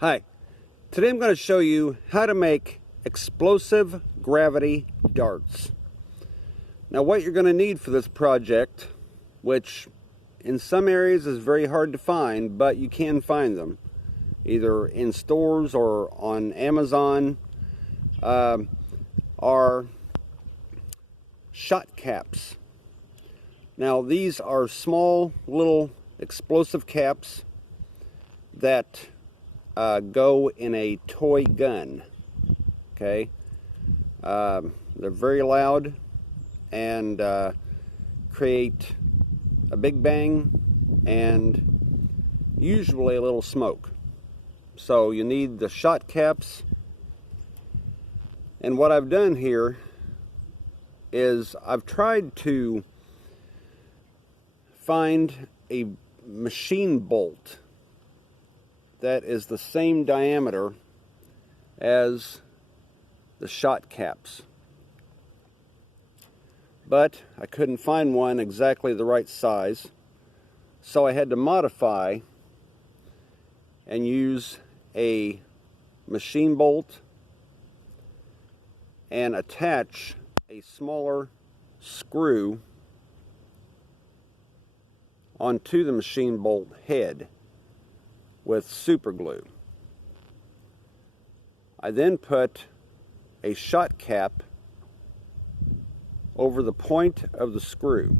Hi, today I'm going to show you how to make explosive gravity darts. Now what you're going to need for this project, which in some areas is very hard to find, but you can find them either in stores or on Amazon, are shot caps. Now these are small little explosive caps that go in a toy gun. Okay, they're very loud and create a big bang and usually a little smoke. So you need the shot caps, and what I've done here is I've tried to find a machine bolt that is the same diameter as the shot caps, but I couldn't find one exactly the right size, so I had to modify and use a machine bolt and attach a smaller screw onto the machine bolt head with super glue. I then put a shot cap over the point of the screw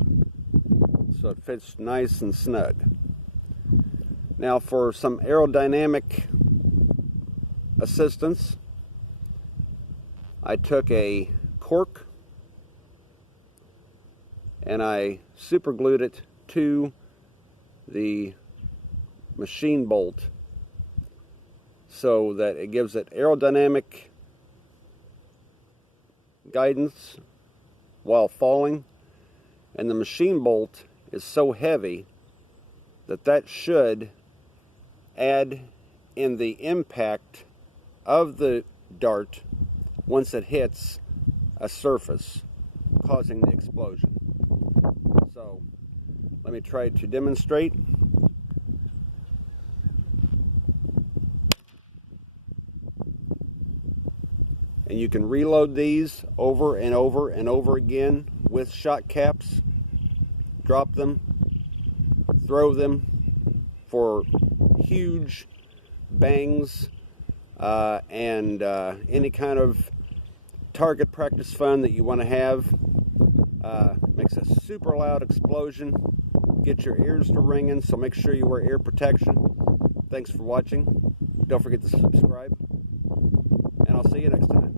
so it fits nice and snug. Now for some aerodynamic assistance, I took a cork and I super glued it to the machine bolt so that it gives it aerodynamic guidance while falling, and the machine bolt is so heavy that that should add in the impact of the dart once it hits a surface, causing the explosion. So let me try to demonstrate. And you can reload these over and over and over again with shot caps. Drop them, throw them for huge bangs and any kind of target practice fun that you want to have. Makes a super loud explosion. Get your ears to ringing, so make sure you wear ear protection. Thanks for watching. Don't forget to subscribe, and I'll see you next time.